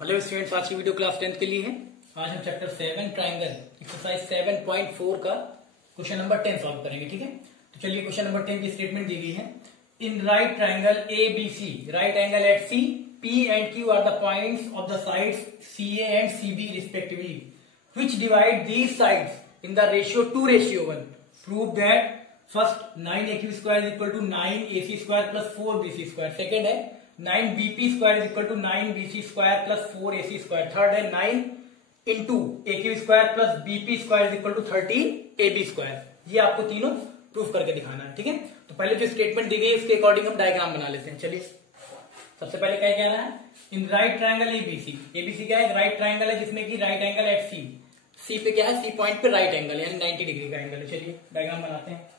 Hello students, आज की video class 10th के लिए है। आज हम चैप्टर 7 ट्राइंगल एक्सरसाइज 7.4 का क्वेश्चन नंबर 10 सॉल्व करेंगे। ठीक है, तो चलिए क्वेश्चन नंबर 10 की स्टेटमेंट दी गई है। In right triangle A B C, right angle at C, P and Q are the points of the sides C A and C B respectively, which divide these sides in the ratio 2:1। Prove that first 9ac square is equal to 9ac square plus 4bc square. Second है 9bp square is equal to 9bc square plus 4ac square. Third है 9 into ac square plus bp square is equal to 30ab square. ये आपको तीनों proof करके दिखाना है। ठीक है, तो पहले जो स्टेटमेंट दी गई है उसके अकॉर्डिंग हम डायग्राम बना लेते हैं। चलिए, सबसे पहले क्या कह रहा है, in right triangle ABC. ABC क्या है, राइट ट्राइंगल है जिसमें कि right angle at C, C पे क्या है, सी पॉइंट पे राइट एंगल यानी 90 डिग्री का एंगल है। चलिए डायग्राम बनाते हैं।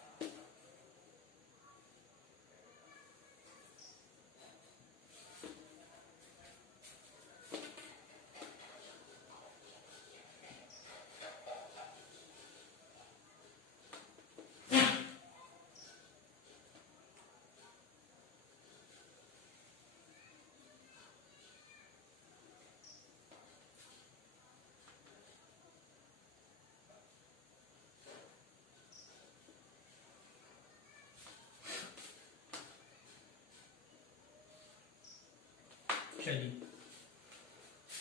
चलिए,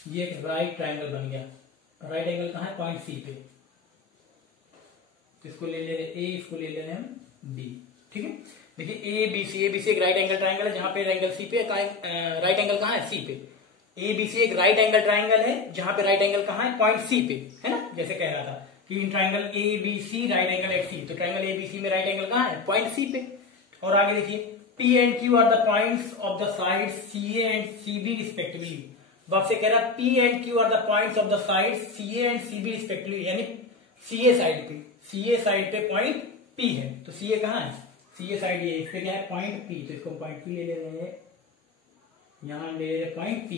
ये एक राइट ट्राइंगल बन गया। राइट एंगल कहाँ है, पॉइंट सी पे। तो इसको ले ले रहे ए, इसको ले ले रहे हम बी। ठीक है, देखिए ए बी सी, एक राइट एंगल ट्राइंगल है जहां पे एंगल सी पे, राइट एंगल कहाँ है, सी पे। ए बी सी एक राइट एंगल ट्राइंगल है जहां पे राइट एंगल कहाँ है, पॉइंट सी पे, है ना। जैसे कह रहा था कि in triangle A B C right angle at C, तो ट्राइंगल ए बी सी में राइट एंगल कहाँ है, पॉइंट सी पे। और आगे देखिए P and Q are the points of the sides CA and CB respectively। अब आपसे कह रहा P and Q are the points of the sides CA and CB respectively, यानी CA साइड पे, CA साइड पे पॉइंट P है। तो CA कहाँ है, CA साइड ये, इस पे क्या है, पॉइंट P। तो इसको पॉइंट P ले रहे हैं, यहां ले रहे हैं पॉइंट P।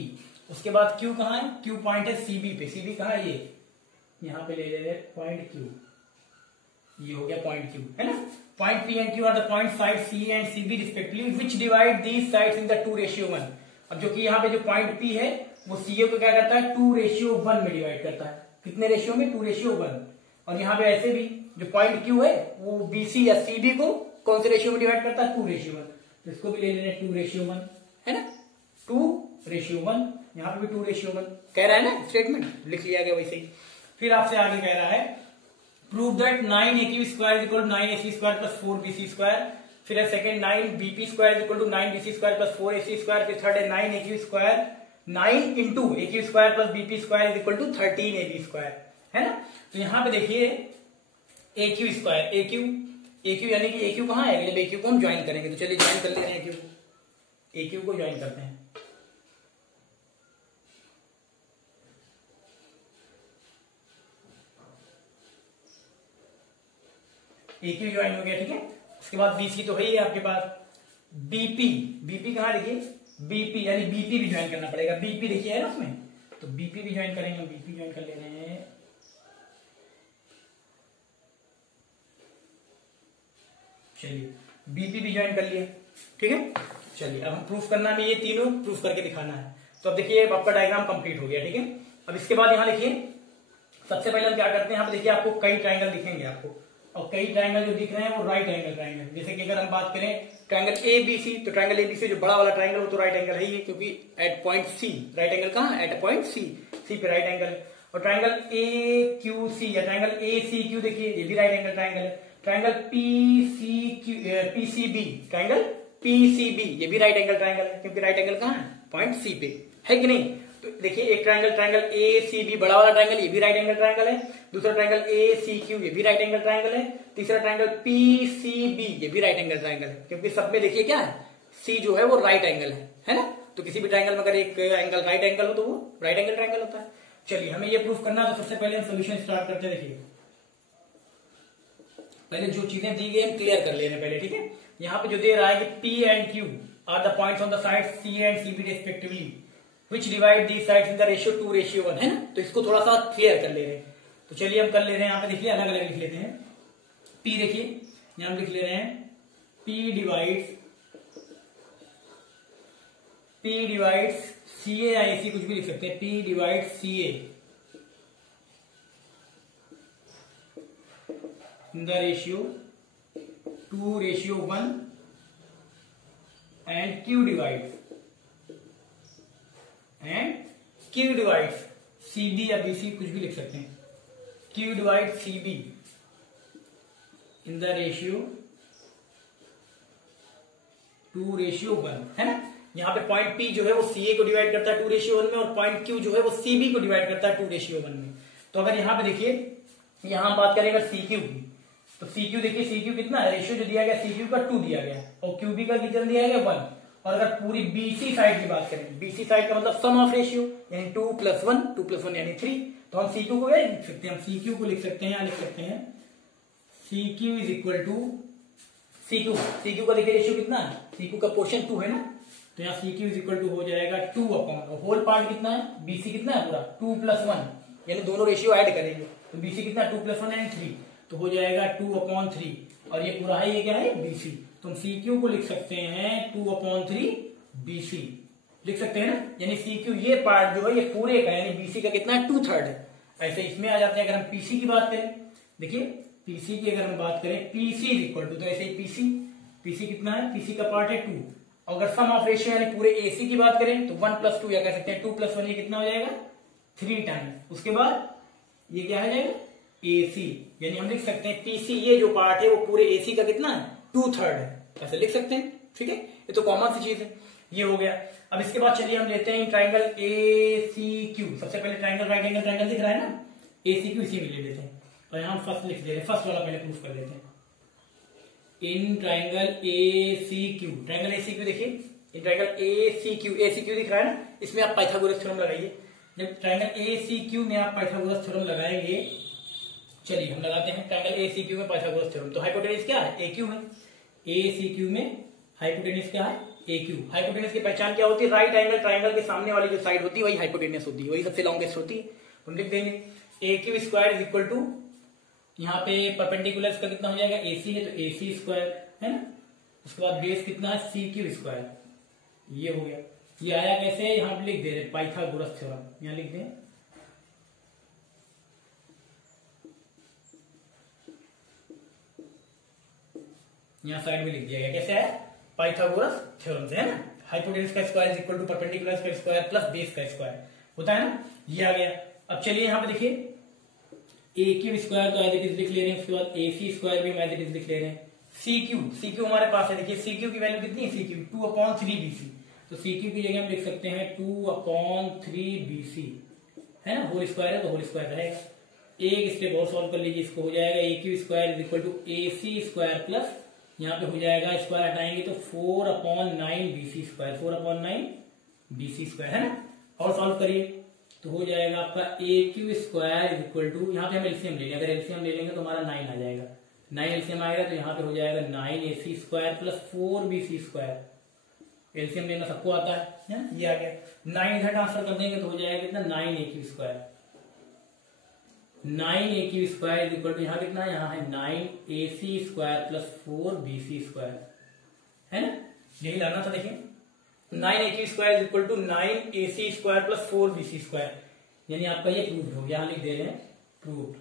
उसके बाद Q कहाँ है, Q पॉइंट है CB पे। CB कहाँ है, ये यहां पे ले रहे हैं पॉइंट Q। ये हो गया पॉइंट Q, है ना। Point P and Q are the point sides C and CB respectively, which divide these sides in the 2:1। अब जो कि यहाँ पे जो पॉइंट P है वो CA को क्या करता है, 2:1 में डिवाइड करता है। कितने रेशियो में, 2:1। और यहाँ पे ऐसे भी जो पॉइंट Q है वो BC या CB को कौन से रेशियो में डिवाइड करता है, 2:1। तो इसको भी ले लेना 2:1, है ना, 2:1। यहाँ पे भी 2:1 कह रहा है ना, स्टेटमेंट लिख लिया गया वैसे ही। फिर आपसे आगे कह रहा है prove that 9ac square is equal to 9ac square plus 4bc square. फिर है second 9bp square is equal to 9bc square plus 4ac square. फिर थर्ड है 9ac square, 9 into ac square plus bp square is equal to 13ab square, है ना। तो यहां पे देखिए aq स्क्वायर, aq यानी कि aq कहां है, जब aq को हम ज्वाइन करेंगे। तो चलिए ज्वाइन कर ले रहे हैं aq को ज्वाइन करते हैं। एक ही ज्वाइन हो गया, ठीक है। उसके बाद बीसी तो है ही है आपके पास। बीपी कहां, देखिए बीपी यानी बीपी भी ज्वाइन करना पड़ेगा। बीपी देखिए है ना उसमें, तो बीपी भी ज्वाइन करेंगे हम। बीपी ज्वाइन कर ले रहे हैं। चलिए बीपी भी ज्वाइन कर लिया, ठीक है। चलिए अब हम प्रूफ करना में ये तीनों प्रूफ करके दिखाना है। तो अब देखिए आपका डायग्राम कंप्लीट हो गया, ठीक है। अब इसके बाद यहां लिखिए, सबसे पहले हम क्या करते हैं, यहाँ पे देखिए आपको कई ट्राइंगल दिखेंगे आपको, और कई ट्राइंगल जो दिख रहे हैं वो राइट एंगल ट्राइंगल। जैसे कि अगर हम बात करें ट्राइंगल एबीसी, तो ट्राइंगल एबीसी जो बड़ा वाला ट्राइंगल वो तो राइट एंगल है ही, क्योंकि at point C, right angle कहाँ, एट पॉइंट सी, सी पे राइट एंगल है। और ट्राइंगल ए क्यू सी या ट्राइंगल ए सी क्यू देखिए ये भी राइट एंगल ट्राइंगल है। ट्राइंगल पीसीबी, ट्राइंगल पीसीबी ये भी राइट एंगल ट्राइंगल है, क्योंकि राइट एंगल कहाँ है, पॉइंट सी पे, है कि नहीं। तो देखिए एक ट्राइंगल ए सी बी बड़ा वाला ट्राइंगल ये भी राइट एंगल ट्राइंगल है। दूसरा ट्राइंगल ए सी क्यू ये भी राइट एंगल ट्राइंगल है। तीसरा ट्राइंगल पी सी बी ये भी राइट एंगल ट्राइंगल है, क्योंकि सब में देखिए क्या है, सी जो है वो राइट एंगल है ना। तो किसी भी ट्राइंगल में अगर एक एंगल राइट एंगल हो तो वो राइट एंगल ट्राइंगल होता है। चलिए हमें ये प्रूफ करना है, तो सबसे पहले हम सोल्यूशन स्टार्ट करते हैं। देखिए पहले जो चीजें दी गई हम क्लियर कर ले रहे हैं पहले, ठीक है। यहाँ पे जो दे रहा है कि P and Q are the points on the side C and CB respectively, which divide these sides in the ratio 2:1, है ना। तो इसको थोड़ा सा क्लियर कर ले रहे हैं। तो चलिए हम कर ले रहे हैं, यहाँ पे देखिए अलग अलग लिख लेते हैं। P देखिए यहाँ हम लिख ले रहे हैं P divides P divides C A या ए सी कुछ भी लिख सकते हैं, P divide C A in the ratio 2:1 and Q divides C B या बी सी कुछ भी लिख सकते हैं, Q divide C B in the ratio 2:1 है ना। यहाँ पे पॉइंट P जो है वो CA को डिवाइड करता है 2:1 में, और पॉइंट Q जो है वो CB को डिवाइड करता है 2:1 में। तो अगर यहाँ पे देखिए, यहाँ हम बात करेंगे CQ की, तो CQ देखिए, CQ कितना है, रेशियो जो दिया गया CQ का 2 दिया गया, और QB का कितना दिया गया 1। और अगर पूरी BC साइड की बात करें, BC साइड का मतलब सम ऑफ रेशियो, यानी 2 + 1, 2 + 1 यानी 3। तो हम CQ को लिख सकते हैं, हम CQ को लिख सकते हैं, यहाँ लिख सकते हैं CQ is equal to CQ का देखिए रेशियो कितना है, CQ का पोर्शन 2 है ना, तो यहाँ CQ इज इक्वल टू हो जाएगा 2 अपॉन होल पार्ट कितना है, BC कितना है पूरा 2 + 1, यानी दोनों रेशियो ऐड करेंगे तो BC कितना 2 + 1 यानी 3, तो हो जाएगा 2/3, और ये पूरा है, ये क्या है BC। तो हम CQ को लिख सकते हैं 2/3 BC लिख सकते हैं ना, यानी CQ ये पार्ट जो है ये पूरे का, यानी BC का कितना है 2/3 है। ऐसे इसमें आ जाते हैं। अगर हम PC की बात करें, देखिए PC की अगर हम बात करें, PC इज इक्वल टू, तो ऐसे ही PC कितना है, PC का पार्ट है 2। अगर सम ऑफ रेशियो यानी पूरे AC की बात करें तो 1 + 2 या कह सकते हैं 2 + 1, ये कितना हो जाएगा 3 टाइम्स। उसके बाद ये क्या हो जाएगा AC, यानी हम लिख सकते हैं PC ये जो पार्ट है वो पूरे AC का कितना है 2/3 है, ऐसे लिख सकते हैं। ठीक है, ये तो कॉमन सी चीज है, ये हो गया। अब इसके बाद चलिए हम लेते हैं ट्राइंगल ACQ। सबसे पहले ट्राइंगल राइट एंगल ट्राइंगल दिख रहा है ना, ACQ इसी में ले लेते हैं, और यहाँ फर्स्ट लिख दे रहे हैं, फर्स्ट वाला पहले प्रूफ कर लेते हैं। In triangle ACQ, triangle ACQ देखिए, इन ट्राइंगल ACQ दिख रहा है ना, इसमें आप पाइथागोरस थ्योरम लगाइए। जब ट्राइंगल ACQ में आप पाइथागोरस थ्योरम लगाएंगे, चलिए हम लगाते हैं ट्राइंगल ACQ में पाइथागोरस थ्योरम। तो हाइपोटेनस क्या है AQ है, ACQ में हाइपोटेनस क्या है AQ। हाइपोटेनस की पहचान क्या होती है, राइट एंगल ट्राइंगल के सामने वाली जो साइड होती है वही हाइपोटेनस होती है, वही सबसे लॉन्गेस्ट होती है। हम लिख देंगे AQ² इज इक्वल टू, यहाँ पे परपेंडिकुलर इसका कितना हो जाएगा AC है तो AC² है ना, उसके बाद बेस कितना है CQ², ये हो गया। ये आया कैसे, यहाँ पे लिख दे रहे पाइथागोरस थ्योरम, यहाँ लिख दें यहाँ साइड में लिख दिया गया, कैसे है पाइथागोरस थ्योरम से, है ना। हाइपोटेनस का square is equal to perpendicular का स्क्वायर प्लस बेस का स्क्वायर होता है ना, ये आ गया। अब चलिए यहाँ पे देखिए AQ² तो एज इट इज लिख ले रहे हैं, उसके बाद AC² भी हम एज इट इज लिख ले रहे हैं। CQ हमारे पास है, देखिए CQ की वैल्यू कितनी है, CQ 2/3 BC, तो CQ की जगह हम लिख सकते हैं 2/3 BC, है ना, होल स्क्वायर है तो होल स्क्वायर रहेगा। एक स्टेप और सॉल्व कर लीजिए, इसको हो जाएगा AQ² is equal to AC² plus, यहाँ पे हो जाएगा स्क्वायर हटाएंगे तो 4/9 BC², 4/9 BC², है ना। और सॉल्व करिए तो हो जाएगा आपका AQ² इज इक्वल टू, यहाँ पे हम एलसीएम ले लेंगे, अगर एलसीएम ले लेंगे तो हमारा 9 आ जाएगा, 9 एलसीएम आएगा तो यहाँ पे हो जाएगा 9AC² प्लस 4BC²। एलसीएम लेना सबको आता है ना, ये आ गया। 9 इधर ट्रांसफर कर देंगे तो हो जाएगा कितना 9AQ², 9AQ² is equal to, यहाँ कितना है, यहाँ है 9AC² प्लस 4BC², है ना, यही लाना था। देखिए 9AQ² is equal to 9AC² plus 4BC², यानी आपका ये प्रूफ हो गया, यहाँ लिख दे रहे हैं प्रूफ।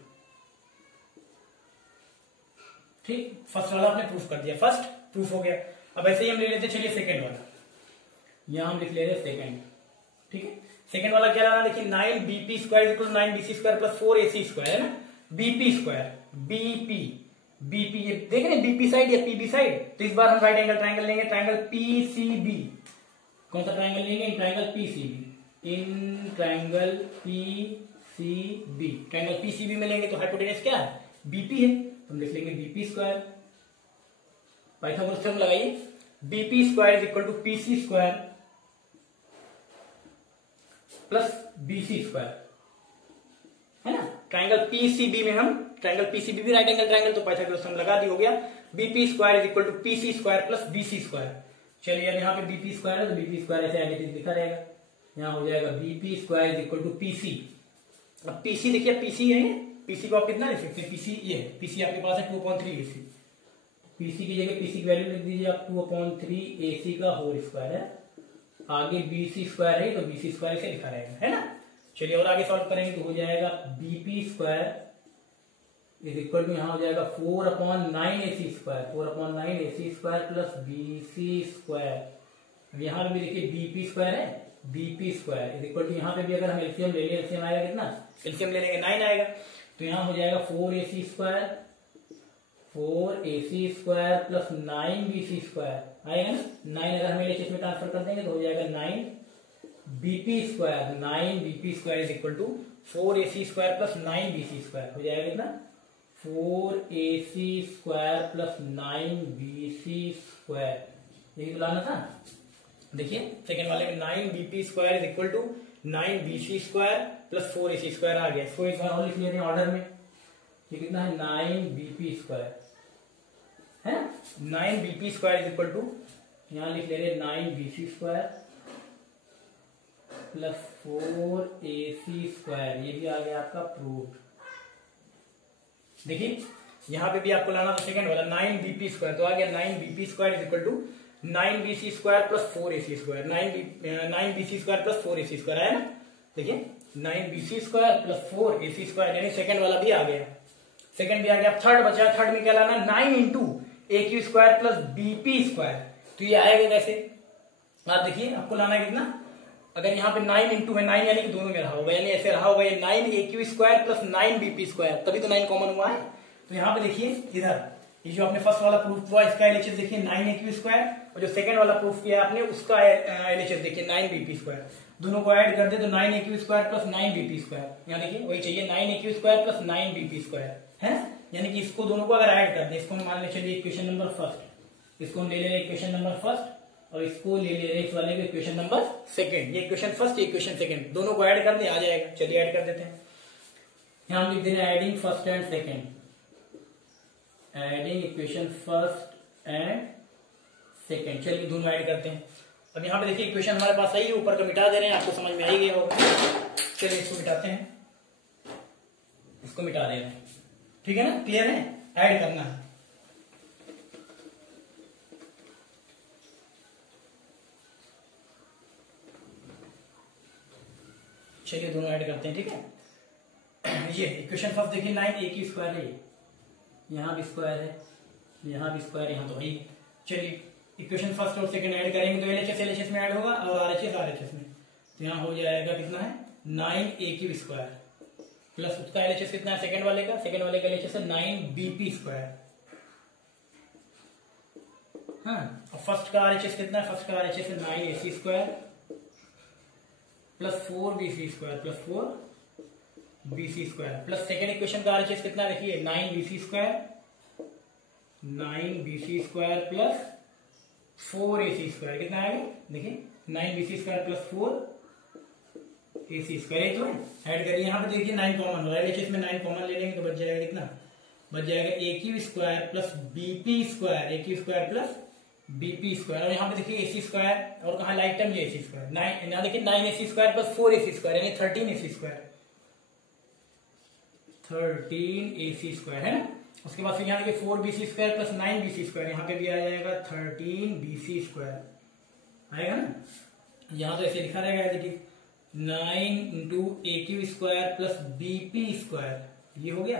ठीक, फर्स्ट वाला आपने प्रूफ कर दिया, फर्स्ट प्रूफ हो गया। अब ऐसे ही हम ले लेते, चलिए सेकंड वाला, यहां हम लिख ले रहे हैं सेकंड। ठीक है, सेकंड वाला क्या लाना, देखिए 9BP² is equal to 9BC² plus 4AC², है ना। BP ये देख रहे हैं BP साइड या PB साइड, तो इस बार हम राइट एंगल ट्राइंगल लेंगे, ट्राइंगल PCB। कौन सा ट्राइंगल लेंगे, in triangle PCB, in triangle PCB। Triangle PCB में लेंगे तो हाइपोटेनस क्या है BP है, तो हम लिख लेंगे BP²। पाइथागोरस थ्योरम लगाइए, BP² is equal to PC² plus BC², है ना। ट्राइंगल PCB में हम, ट्राइंगल PCB भी राइट एंगल ट्राइंगल, तो पाइथागोरस थ्योरम लगा दी, हो गया BP² is equal to PC² plus BC²। चलिए अब यहाँ पे BP² है तो BP² ऐसे आगे लिखा रहेगा, यहाँ हो जाएगा BP² is equal to PC। अब PC देखिए, PC है, PC को आप कितना लिख सकते हैं, PC ये है, PC आपके पास है 2/3 AC, PC की जगह PC की वैल्यू लिख दीजिए आप 2/3 AC का होल स्क्वायर है, आगे BC स्क्वायर है तो BC स्क्वायर से लिखा रहेगा, है ना। चलिए और आगे सॉल्व करेंगे तो हो जाएगा BP square is equal to यहाँ हो जाएगा 4/9AC square, 4/9AC square plus BC square. यहाँ भी देखिए BP स्क्वायर है, BP square is equal to यहाँ पे भी अगर हम एलसीएम ले लें, एलसीएम आएगा कितना, एलसीएम ले लेंगे 9 आएगा। तो यहाँ हो जाएगा 4AC square, 4AC square plus 9BC square आएगा ना। 9 अगर हम एलएचएस में ट्रांसफर कर देंगे तो हो जाएगा 9BP square, 9BP square is equal to 4AC square plus 9BC square हो जाएगा कितना, 4AC square plus 9BC square, यही तो लाना था। देखिए सेकंड वाले में 9BP square is equal to 9BC square plus 4AC square आ गया। इसको एक बार और लिख लेते हैं ऑर्डर में, ये कितना है 9BP स्क्वायर है, 9BP square is equal to यहां लिख ले रहे 9BC square plus 4AC square, ये भी आ गया आपका प्रूफ। देखिए यहां पे भी आपको लाना था सेकंड वाला 9BP स्क्वायर, तो आ गया 9BP square is equal to 9BC square plus 4AC square, 9BC square plus 4AC square आया ना। देखिए 9BC square plus 4AC square यानी सेकंड वाला भी आ गया, सेकंड भी आ गया। थर्ड बचा, थर्ड में क्या लाना, 9 into AQ square plus BP square, तो ये आएगा कैसे, आप देखिए आपको लाना है कितना, अगर यहाँ पे 9 इंटू है 9 यानी कि दोनों में रहा होगा, यानी ऐसे रहा होगा ये 9AQ square plus 9BP square, तभी तो 9 कॉमन हुआ है। तो यहाँ पे देखिए इधर ये जो आपने फर्स्ट वाला प्रूफ हुआ इसका एलएचएस देखिए 9AQ स्क्वायर, और जो सेकंड वाला प्रूफ किया आपने उसका एलएचएस देखिए 9BP स्क्वायर, दोनों को ऐड कर दे तो 9AQ square plus 9BP square, यहाँ देखिए वही चाहिए 9AQ square plus 9BP square है, यानी कि इसको दोनों को अगर ऐड कर दे, इसको मान ले चलिए इक्वेशन नंबर फर्स्ट, इसको हम ले ले रहे इक्वेशन नंबर फर्स्ट और इसको ले ले रहे इस वाले को इक्वेशन नंबर सेकंड, ये इक्वेशन फर्स्ट ये इक्वेशन सेकंड, दोनों को ऐड कर दे आ जाएगा। चलिए ऐड कर देते हैं, यहाँ हम लिख देना adding first and second, adding equation first and second. चलिए दोनों ऐड करते हैं। अब यहाँ पे देखिए इक्वेशन हमारे पास सही है, ऊपर का मिटा दे रहे हैं, आपको समझ में आ ही गया होगा। चलिए इसको मिटाते हैं, इसको मिटा दे रहे हैं, ठीक है ना, क्लियर है, ऐड करना है। चलिए दोनों ऐड करते हैं, ठीक है। ये इक्वेशन फर्स्ट देखिए 9AQ स्क्वायर है, यहाँ भी स्क्वायर है, यहाँ भी स्क्वायर, यहाँ तो है। चलिए इक्वेशन फर्स्ट और सेकंड ऐड करेंगे तो एलएचएस में ऐड होगा और आरएचएस में, तो यहाँ हो जाएगा कितना है 9AQ स्क्वायर प्लस उसका एलएचएस कितना है सेकंड वाले का, सेकंड वाले का एलएचएस है 9BP स्क्वायर, हाँ। और फर्स्ट का आरएचएस कितना है, फर्स्ट का आरएचएस है 9AC square plus 4BC square plus 4BC square plus second equation का आरएचएस कितना है देखिए 9BC square, 9BC square plus 4AC square, कितना आएगा देखिए 9BC square plus 4AC square, तो ऐड करिए। यहाँ पे देखिए 9 कॉमन हो रहा है, एलएचएस में 9 कॉमन ले लेंगे तो बच जाएगा कितना, बच जाएगा AQ square plus BP square, AQ square plus BP square, और यहाँ पे देखिए AC स्क्वायर, और कहा लाइक टर्म ये AC स्क्वायर, 9 यहाँ देखिए 9AC square plus 4AC square यानी 13AC स्क्वायर, 13AC स्क्वायर है ना। उसके बाद फिर यहाँ देखिए 4BC square plus 9BC square, यहाँ पे भी आ जाएगा 13BC स्क्वायर आएगा ना। यहाँ तो ऐसे लिखा रहेगा देखिए 9 into AQ square plus BP square, ये हो गया।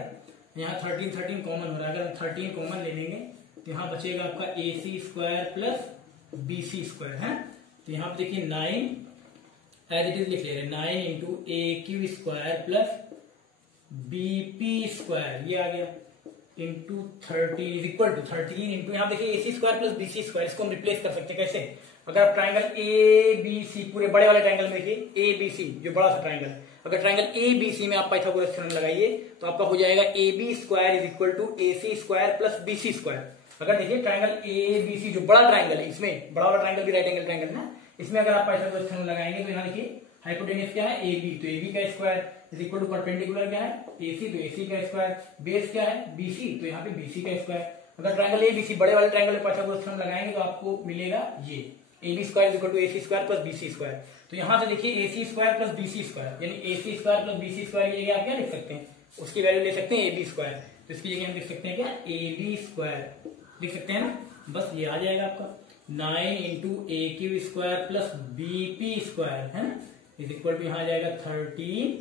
यहाँ 13 कॉमन हो रहा है, अगर हम 13 कॉमन ले लेंगे तो यहाँ बचेगा आपका AC square plus BC square है। तो यहाँ पे देखिए 9 एज इट इज लिख ले रहे 9 into AQ square plus BP square, ये आ गया into 30 is equal to 13 into यहाँ देखिए AC square plus BC square, इसको हम रिप्लेस कर सकते हैं कैसे, अगर आप ट्राइंगल ABC पूरे बड़े वाले ट्राइंगल में देखिए ABC जो बड़ा सा ट्राइंगल है, अगर ट्राइंगल ABC में आप पाइथागोरस थ्योरम लगाइए तो आपका हो जाएगा AB square is equal to AC square plus BC square. अगर देखिए ट्राइंगल ABC जो बड़ा ट्राइंगल है, इसमें बड़ा वाला ट्राइंगल भी राइट एंगल ट्राइंगल ना, इसमें अगर आप पाइथागोरस थ्योरम लगाएंगे तो यहाँ देखिए हाइपोटेनस क्या है AB, तो AB का square is equal to perpendicular क्या है AC, तो AC का स्क्वायर, बेस क्या है BC, तो यहाँ पे BC का स्क्वायर। अगर ट्राइंगल ABC बड़े वाले ट्राइंगल में पाइथागोरस थ्योरम लगाएंगे तो आपको मिलेगा ये AB square is equal to AC square plus BC square. तो यहाँ से देखिए AC square plus BC square यानी AC square plus BC square की जगह आप क्या लिख सकते हैं, उसकी वैल्यू ले सकते हैं AB स्क्वायर, तो इसकी जगह हम लिख सकते हैं क्या AB स्क्वायर लिख सकते हैं ना, बस ये आ जाएगा आपका। 9 into A Q square plus B P square है ना, इज इक्वल टू यहां आ जाएगा 13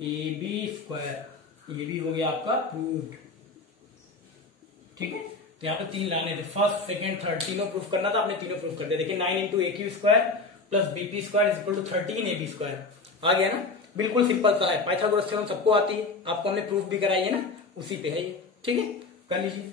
ए बी स्क्वायर। ये भी हो गया आपका प्रूव्ड। ठीक है, तो यहाँ पे 3 लाने थे, फर्स्ट सेकंड थर्ड तीनों प्रूफ करना था, आपने तीनों प्रूफ कर दिया। देखिए 9 into A Q square plus B P square is equal to 13 A B square आ गया ना। बिल्कुल सिंपल सा है, पाइथागोरस थ्योरम सबको आती है, आपको हमने प्रूफ भी कराई है ना, उसी पे है ये। ठीक है, कर लीजिए।